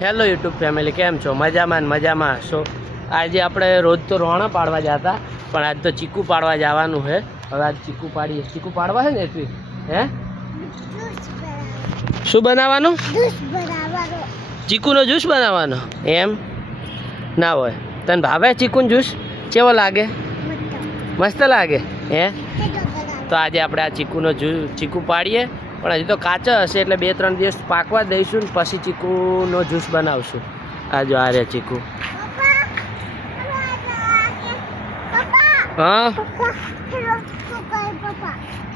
Hello YouTube family, કેમ છો? મજામાં ને મજામાં. સો આજે આપણે રોજ તો રોણા પાડવા જતા, પણ આજ તો ચીકુ પાડવા જવાનું છે. હવે આજ ચીકુ પાડીએ. ચીકુ પાડવા છે ને એટલી હે શું બનાવવાનું? ચીકુનો જ્યુસ બનાવવાનો. એમ ના હોય. તને ભાવે ચીકુનો જ્યુસ? કેવો લાગે? મસ્ત લાગે હે? તો આજે આપણે આ ચીકુનો ચીકુ પાડીએ, પણ હજી તો કાચા હશે એટલે 2-3 દિવસ પાકવા દઈશું ને પછી ચીકુનો જ્યુસ બનાવશું. આ જો આ રે ચીકુ. હા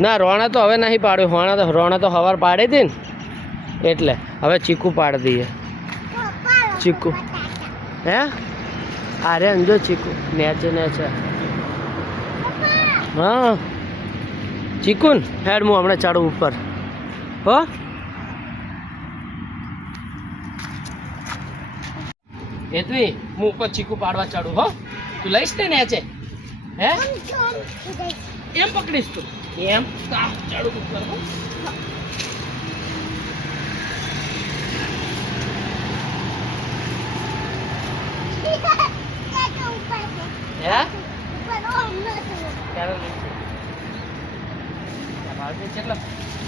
ના, રોણા તો હવે નહીં પાડ્યું. રોણા તો સવાર પાડી હતી ને એટલે હવે ચીકુ પાડી દઈએ. ચીકુ હે અરે અંજો ચીકુ નેચે હા ચીકુન હેડ હું હમણાં ચાડું ઉપર હો. એતવી હું ઉપર ચીકુ પાડવા ચાડું હો. તું લઈશ ને નેચે હે? એમ પકડીશ તું? એમ ચાડું ઉપર હો.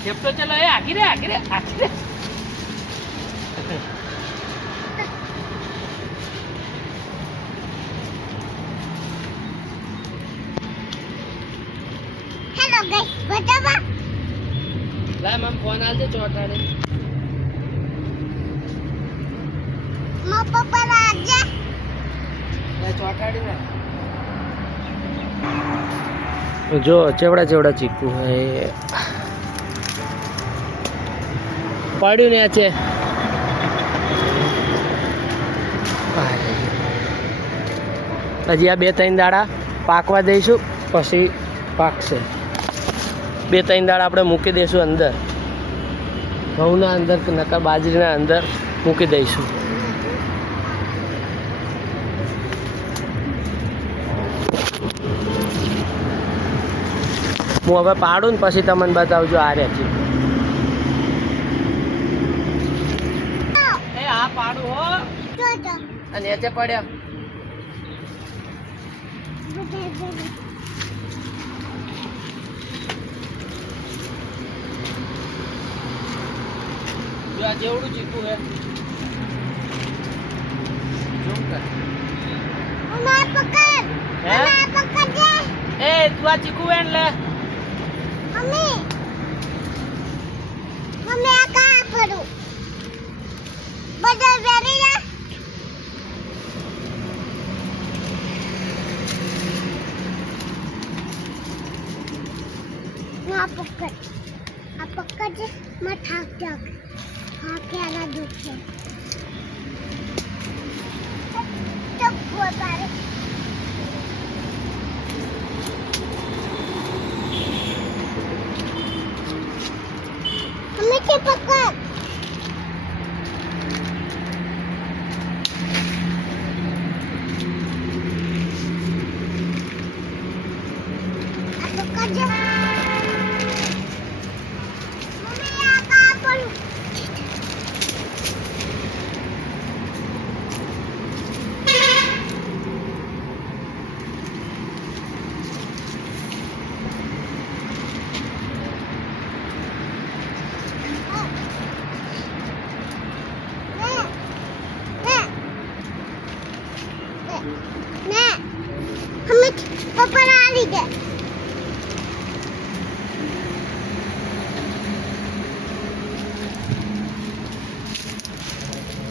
ચલો ચલો એ આગી રે. હેલો ગાઈસ, બતાવા લાય મમ ફોન આલજે ચોટાડે. મો પપ્પા રાજે લે ચોટાડી ને. જો ચેવડા ચીકુ હે પાડ્યું ને છે. હજી આ 2-3 દાડા પાકવા દઈશું પછી પાકશે. 2-3 દાડા આપણે મૂકી દઈશું અંદર, ઘઉંના અંદર કે નકર બાજરીના અંદર મૂકી દઈશું. હું હવે પાડું ને પછી તમને બતાવજો. આ રે છે એ આ પાડું હો અને એચે પડ્યા. જો આ જેવડું ચીકુ હે એ તું આ ચીકુ વેણ લે. મમ્મી આ કા પડું બધા વેરી લા. આ પકડ માં થાક હા કેલા દુખે તો પોતારે મમ્મી કે પકડ.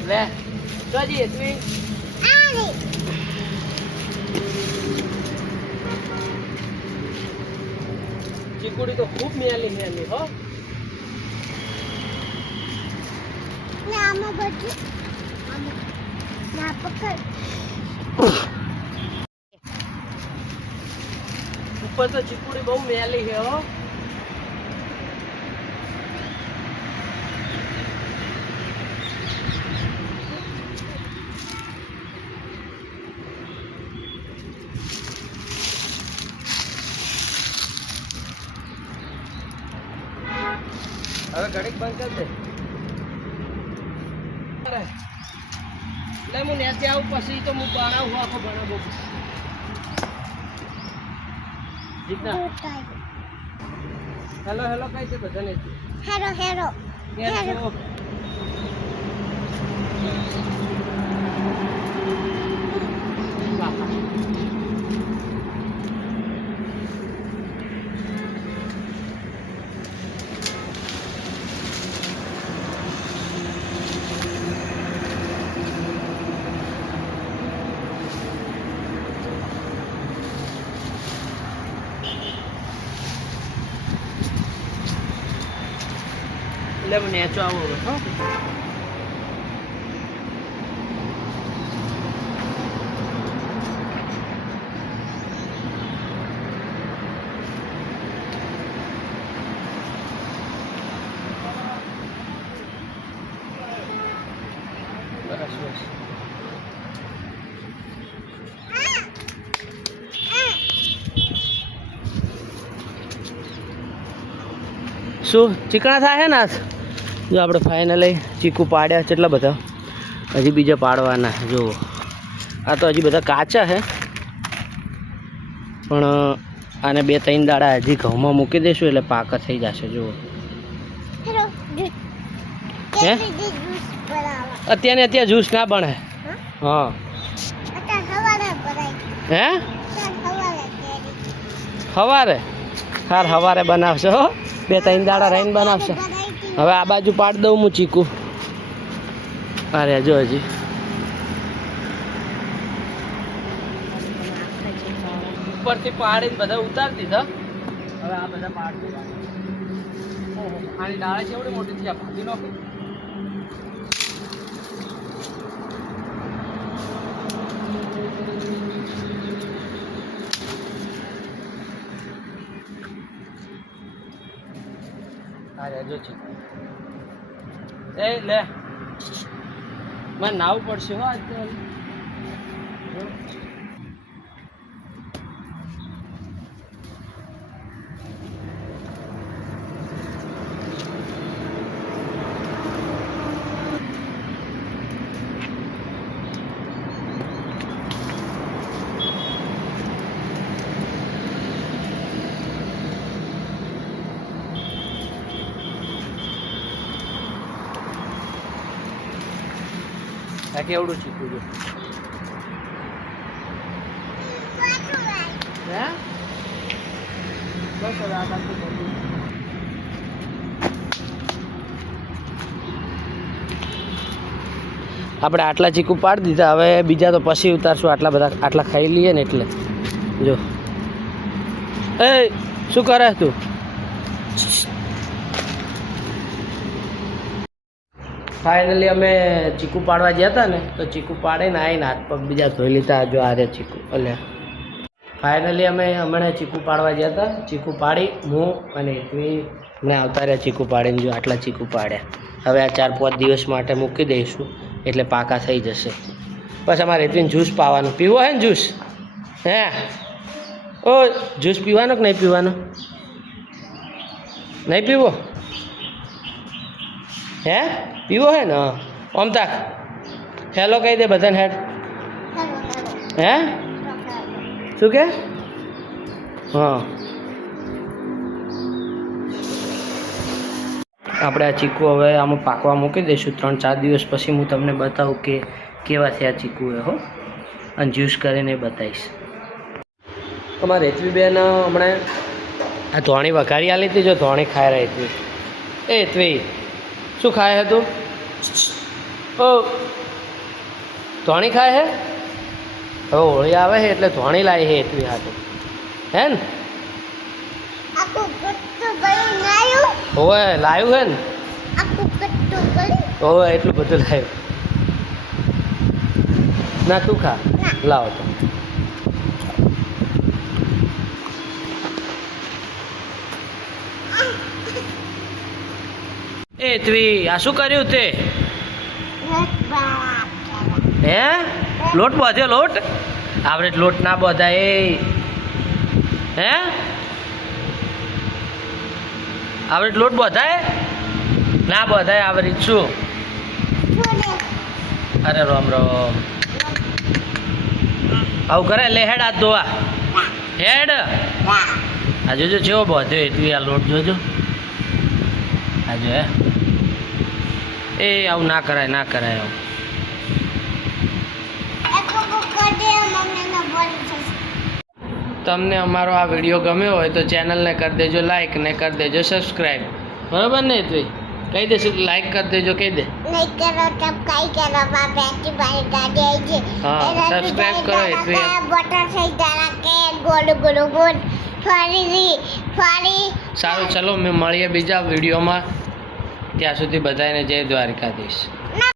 લે જોજી તું આની ચીકુડી તો ખૂબ મેલી હો. ને આમાં બધું ના પકડ ઉપર તો ચીકુડી બહુ મેલી છે હો. હવે ઘડીક બંધ કરી દે. લે હું નેચે આવું પછી તો હું બનાવું આખો બનાવું જીતના હેલો હેલો કઈ છે બધાને હેરો હેરો હેલો એટલે મને નેચો આવો હો બસ બસ શું ચીકણા થાય ને આજ જો આપણે ફાઇનલી ચીકુ પાડ્યા કેટલા બધા હજી બીજા પાડવાના જુઓ આ તો હજી બધા કાચા છે પણ આને 2-3 દાડા હજી ઘઉંમાં મૂકી દઈશું એટલે પાકા થઈ જશે જુઓ હે અત્યારે જ્યુસ ના બને હા હે સવારે હાર સવારે બનાવશો 2-3 દાડા રહીને બનાવશો હવે આ બાજુ પાડી દઉં હું ચીકુ અરે જો હજી ઉપરથી પાડીને બધા ઉતારી દીધા હવે આ બધા પાડી દીધા આની ડાળે છે એવડી મોટી છે ભાગી નો અરે જો છે એ લે મને નાવું પડશે હો આજકાલ આ કેવડું ચીકું છે હે બસ હવે આ બાજુ બધું આપણે આટલા ચીકુ પાડી દીધા હવે બીજા તો પછી ઉતારશું આટલા ખાઈ લઈએ ને એટલે જો એ શું કરે તું ફાઇનલી અમે ચીકુ પાડવા ગયા હતા ને તો ચીકુ પાડીને આવીને હાથ પગ બીજા ધોઈ લીધા જો આ રે ચીકુ એટલે ફાઇનલી અમે હમણાં ચીકુ પાડવા ગયા હતા ચીકુ પાડી હું અને એટવીને આવતા રહ્યા ચીકુ પાડીને જો આટલા ચીકુ પાડ્યા હવે આ 4-5 દિવસ માટે મૂકી દઈશું એટલે પાકા થઈ જશે બસ અમારે એટવીને જ્યુસ પાવાનું પીવો હે ને જ્યુસ હે ઓ જ્યુસ પીવાનો કે નહીં પીવાનો નહીં પીવો હે પીવો હે ને ઓમ તાક હેલો કહી દે બધાને હેડ હે શું કે હા આપણે આ ચીકુ હવે આમાં પાકવા મૂકી દઈશું 3-4 દિવસ પછી હું તમને બતાવું કે કેવા થયા ચીકુ એ હો અને જ્યુસ કરીને બતાવીશ અમારે હેતવીબેન હમણાં આ ધોણી વઘારી આલી હતી જો ધોણી ખાઈ રહી હતી એ હેતવી શું ખાય હે તું ઓ ધોણી ખાય હે હવે હોળી આવે છે એટલે ધોણી લાવી છે એટલી હાથે હે ને હોવે લાવ્યું હે ને હોવે એટલું બધું લાવ્યું ના તું ખા લાવો તો એ તું આ શું કર્યું તે હે લોટ બાંધ્યો લોટ આવડે લોટ ના બાંધાય હે આવડે લોટ બાંધાય ના બાંધાય આવડે શું અરે રામ રામ આવું કરે લે હેડ હાથ ધોવા હેડ આ જોજો જેવો બધો એટલી આ લોટ જોજો આ જો એ આવું ના કરાય આવું તમને અમારો આ વિડીયો ગમ્યો હોય તો ચેનલને કરી દેજો લાઈક ને કરી દેજો સબસ્ક્રાઈબ બરાબર ને તું કહી દે લાઈક કરી દેજો કહી દે નહીં કરો તો કઈ કરો બેટી બારી ગાડી આવી છે હા સબસ્ક્રાઈબ કરો એટલે બટર થઈ જરા કે ગોળ ગોળ ગોળ ફરી સારું ચલો મેં મળીએ બીજા વિડીયોમાં ત્યાં સુધી બધાને જય દ્વારકાધીશ